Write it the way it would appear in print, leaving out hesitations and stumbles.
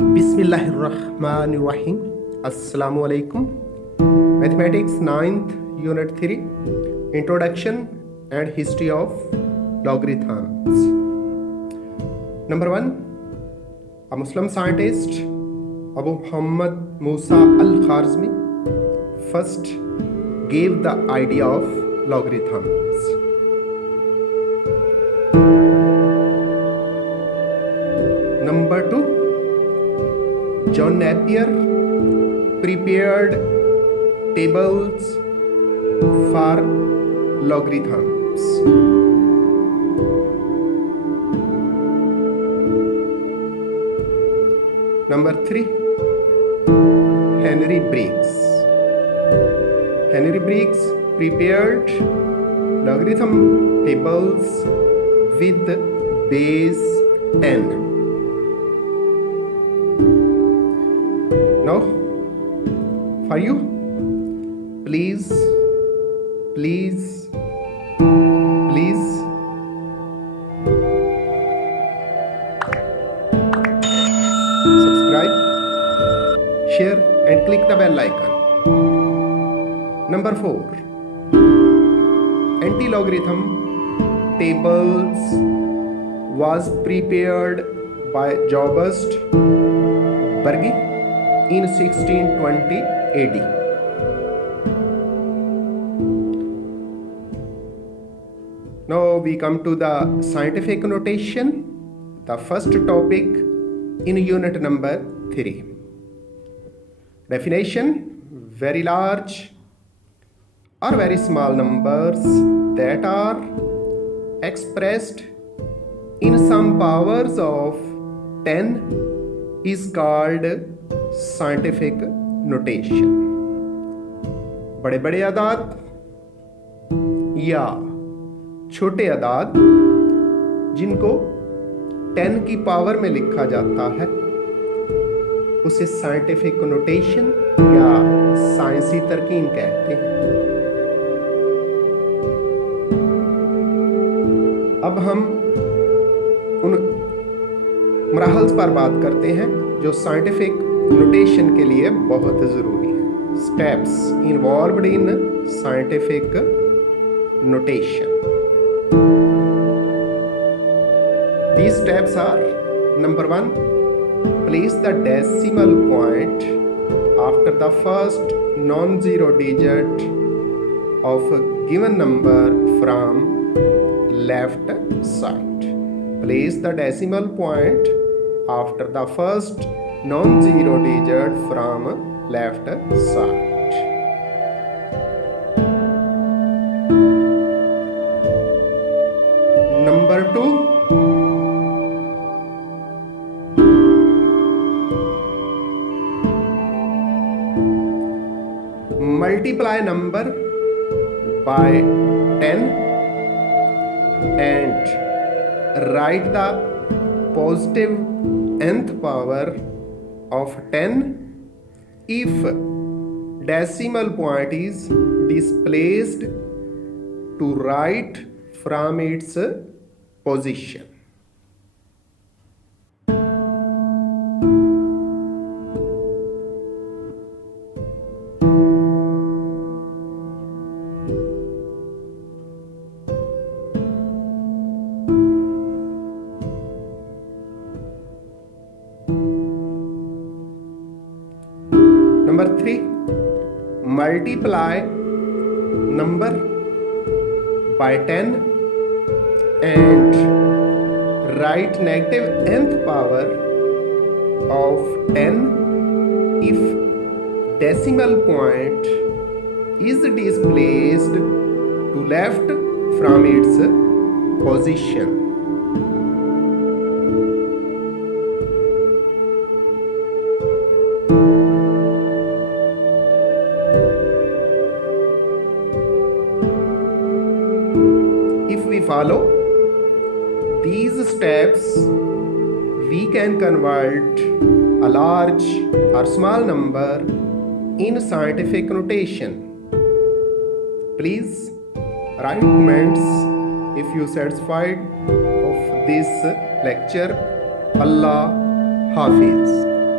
बिस्मिल्लाहिर्रहमानिर्रहीम। अस्सलामु अलैकुम। Mathematics 9th Unit 3 Introduction and History of Logarithms. Number 1. A Muslim scientist, Abu Muhammad Musa al-Khwarizmi, first gave the idea of logarithms. Number 2. John Napier prepared tables for logarithms. Number 3. Henry Briggs. Henry Briggs prepared logarithm tables with base 10. Now, for you, please subscribe, share and click the bell icon. Number 4. Anti-logarithm tables was prepared by Jobst Burgi in 1620 AD. Now we come to the scientific notation, the first topic in unit number 3. Definition: very large or very small numbers that are expressed in some powers of 10 is called scientific notation. बड़े बड़े अदाद या छोटे अदाद जिनको 10 की power में लिखा जाता है उसे साइंटिफिक नोटेशन या साइंसी तरकीब कहते हैं। अब हम उन मराहल्स पर बात करते हैं जो साइंटिफिक नोटेशन के लिए बहुत ज़रूरी है। Steps involved in scientific notation. These steps are: number 1, place the decimal point after the first non-zero digit of a given number from left side. Place the decimal point after the first non-zero digit from left side. Number 2, multiply number by 10 and write the positive nth power of 10 if decimal point is displaced to right from its position. Number 3, multiply number by 10 and write negative nth power of 10 if decimal point is displaced to left from its position. If we follow these steps, we can convert a large or small number in scientific notation. Please write comments if you satisfied of this lecture. Allah Hafiz.